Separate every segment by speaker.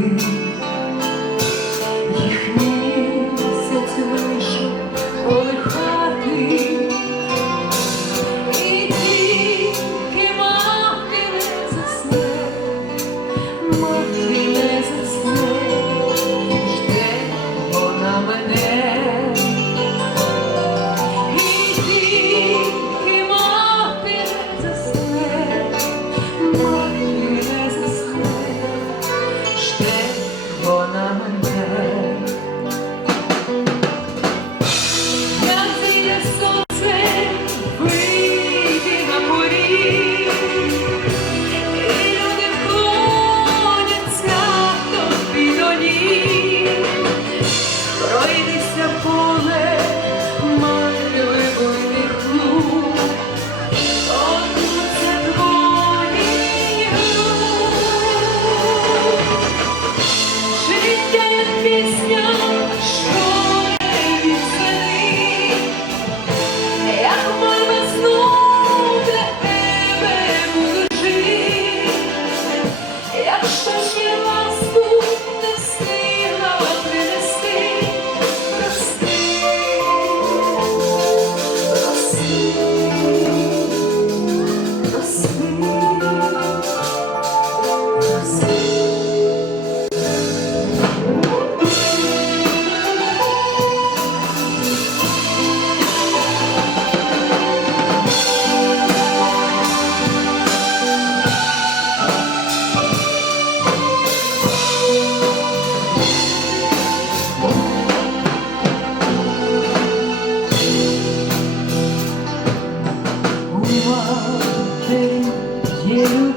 Speaker 1: you.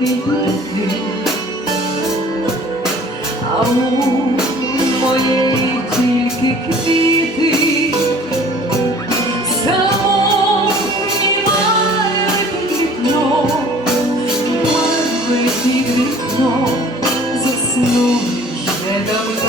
Speaker 1: квітки, а у моєї тільки квіти, самотні має вікно, має під вікно, заснув вже давно.